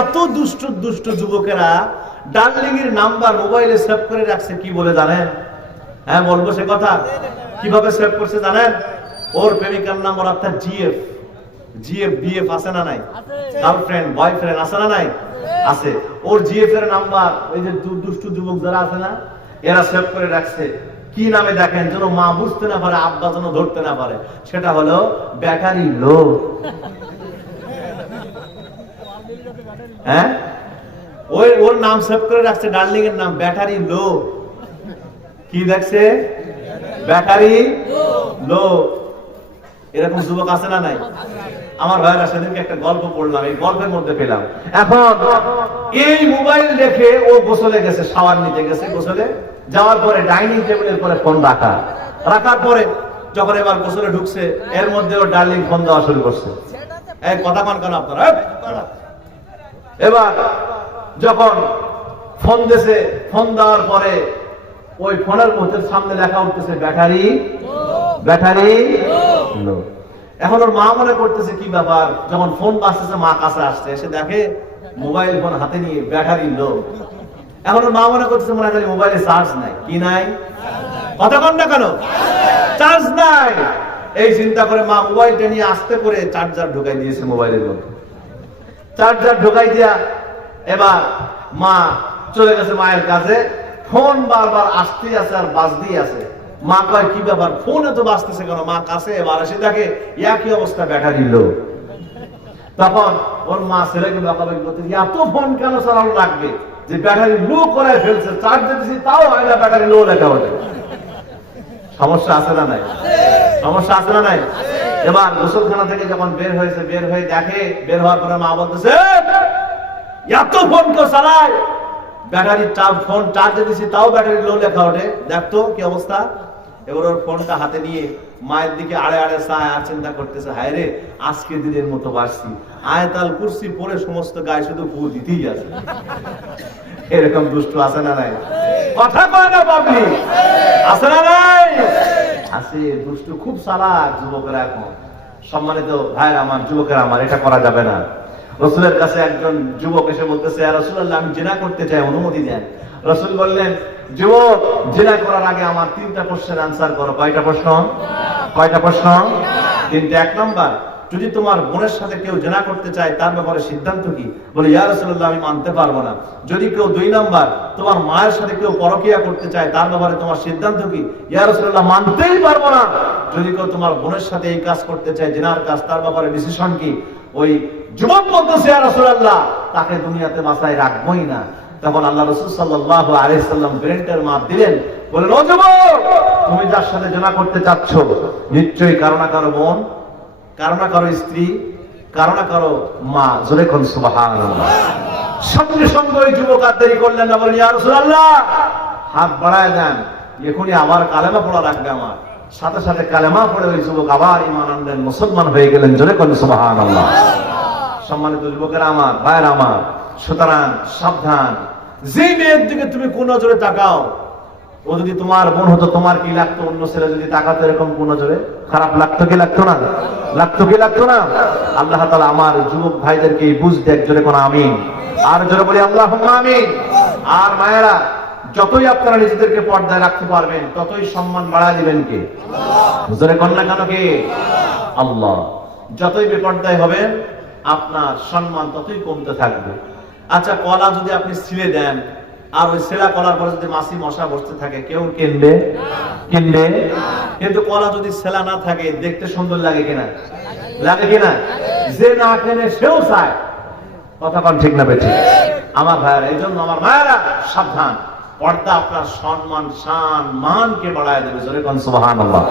এত দুষ্ট দুষ্ট যুবকেরা ডার্লিং এর নাম্বার মোবাইলে সেভ করে রাখছে, কি বলে জানেন? হ্যাঁ বলবো সে কথা। কিভাবে সেভ করছে জানেন? ওর প্রেমিকার নাম্বার অর্থাৎ জিএফ, বিএফ আছে না নাই? গার্লফ্রেন্ড বয়ফ্রেন্ড আছে না নাই? আছে। ওর জিএফ এর নাম্বার ওই যে দুষ্ট যুবক যারা আছে না, এরা সেভ করে রাখছে। কি নামে দেখেন, যেন মা বুঝতে না পারে, আব্বা যেন ধরতে না পারে। সেটা হলো ব্যাটারি লো। হ্যাঁ, ওর নাম সেভ করে রাখছে, ডার্লিং এর নাম ব্যাটারি লো। কি দেখছে? ব্যাটারি লো। এরকম যুবক আছে না নাই? আমার ভাইরা সেদিনকে একটা গল্প পড়লাম, এই গল্পের মধ্যে পেলাম। এখন এই মোবাইল দেখে ও গোসলে গেছে, শাওয়ার নিতে গেছে। গোসলে যাওয়ার পরে ডাইনিং টেবিলের পরে ফোন রাখার পরে যখন এবার গোসলে ঢুকছে, এর মধ্যে ও ডার্লিং ফোন দেওয়া শুরু করছে। এই কথা কেন আপনারা? এবার যখন ফোন দিয়েছে, ফোন দেওয়ার পরে ওই ফোনের মধ্যে সামনে লেখা উঠতেছে ব্যাটারি লো। এখন ওর মা মনে করতেছে কি ব্যাপার, যখন ফোন বাজতেছে মা কাছে আসছে, এসে দেখে মোবাইল ফোন হাতে নিয়ে ব্যাটারি লো। এখন ওর মা মনে করতেছে মনে হয় মোবাইলে চার্জ নাই। কি নাই? কথা কন না কেন? চার্জ নাই। এই চিন্তা করে মা মোবাইলটা নিয়ে আসতে করে চার্জার ঢোকাই দিয়েছে মোবাইলের মধ্যে। চার্জার ঢোকাই দিয়া এবার মা চলে গেছে মায়ের কাছে। ফোন বারবার আসতেই আছে আর বাজতেই আছে। মা কয় কি ব্যাপার, ফোন এত বাজতেছে কেন? মা কাছে এবার এসে দেখে একই অবস্থা, ব্যাটারি লো। তখন ওর মা ছেলেকে বকাবকি করতে, এত ফোন কেন চালানো লাগবে যে ব্যাটারি লো করে ফেলছে, চার্জ দিতেছি তাও হয় না, ব্যাটারি লো লেখা ওঠে। সমস্যা আছে না নাই? সমস্যা আছে না নাই? এবার গোসলখানা থেকে যখন বের হয়েছে, বের হয়ে দেখে, বের হওয়ার পরে মা বলতেছে এত ফোন কেউ চালায়, ব্যাটারি ফোন চার্জ দিতেছি তাও ব্যাটারি লো লেখা ওঠে, দেখতো কি অবস্থা। এবার ওর ফোনটা হাতে নিয়ে মায়ের দিকে আড়ে আড়ে চায় আর চিন্তা করতেছে, হায় রে আজকে দিনের মতো বাসছি, আয়াতুল কুরসি পড়ে সমস্ত গায়ে শুধু ফু দিতেই আছে। এরকম দুষ্ট আছে না নাই? কথা কয় না পাবলিক? আছে না নাই? আছে। দুষ্ট খুব চালাক যুবকেরা এখন। সম্মানিত ভাইরা আমার, যুবকেরা আমার, এটা করা যাবে না। রাসূলের কাছে একজন যুবক এসে বলতেছে, ইয়া রাসূলুল্লাহ আমি জিনা করতে চাই, অনুমতি দেন। রাসূল বললেন, যুবক জিনা করার আগে আমার 3টা প্রশ্নের আনসার করো। কয়টা প্রশ্ন? কয়টা প্রশ্ন? 3টা। 1 নাম্বার, যদি তোমার বোনের সাথে কেউ জিনা করতে চায় তার ব্যাপারে সিদ্ধান্ত কি? বলে ইয়া রাসূলুল্লাহ আমি মানতে পারবো না। যদি কেউ 2 নাম্বার, তোমার মায়ের সাথে কেউ পরকিয়া করতে চায় তার ব্যাপারে তোমার সিদ্ধান্ত কি? ইয়া রাসূলুল্লাহ মানতেই পারবো না। যদি কেউ তোমার বোনের সাথে এই কাজ করতে চায়, জিনার কাজ, তার ব্যাপারে ডিসিশন কি? ওই যুবক বলতেছে, ইয়া রাসূলুল্লাহ তাকে দুনিয়াতে বাঁচায় রাখবোই না। তখন আল্লাহ রাসূল সাল্লাল্লাহু আলাইহি সাল্লাম ব্রেন্টের মাপ দিলেন, বলেন ও যুবক তুমি যার সাথে জিনা করতে চাচ্ছ নিশ্চয়ই কারো না কারো বোন, কারো না কারো স্ত্রী, কারো না কারো মা। জোরে কোন সুবহানাল্লাহ। সঙ্গে সঙ্গে ওই যুবক আর দেরি করলেন না, বলেন ইয়া রাসূলুল্লাহ হাত বাড়ায় দেন, এখনই আবার কালেমা পড়া রাখবে আমার। সাথে সাথে কালেমা পড়ে ওই যুবক আবার ঈমান আনলেন, মুসলমান হয়ে গেলেন। জোরে কোন সুবহানাল্লাহ। সম্মানিত যুবকেরা আমার, ভাইরা আমার, সুতরাং সাবধান। যে মেয়ের দিকে তুমি কোন নজরে তাকাও, ও যদি তোমার বোন হতো তোমার কি লাগতো? অন্য ছেলে যদি তাকাতো এরকম কোন নজরে, খারাপ লাগতো কি লাগতো না? লাগতো কি লাগতো না? আল্লাহ তাআলা আমার যুবক ভাইদেরকে এই বুঝ দেখ। জোরে কোন আমিন। আর জোরে বলি আল্লাহুম্মা আমিন। আর মায়েরা, যতই আপনারা নিজেদেরকে পর্দায় রাখতে পারবেন ততই সম্মান বাড়ায় দিবেন কে? জোরে কোন না কেন কে? আল্লাহ। যতই বেপর্দায় হবেন আপনার সম্মান ততই কমতে থাকবে। আচ্ছা, কলা যদি আপনি ছিলে দেন আর ওই সেলা কলার পরে যদি মাছি মশা বসতে থাকে, কেউ কিনবে? কিনবে? কিন্তু কলা যদি সেলা না থাকে দেখতে সুন্দর লাগে কিনা? লাগে কিনা? যে না কেনে সেও চায়। কথা বল ঠিক না বেঠিক? আমার ভাইয়েরা, এই জন্য আমার মায়েরা সাবধান। পর্দা আপনার সম্মান, শান, মানকে বাড়ায় দেবে। জোরে কোন সুবহানাল্লাহ।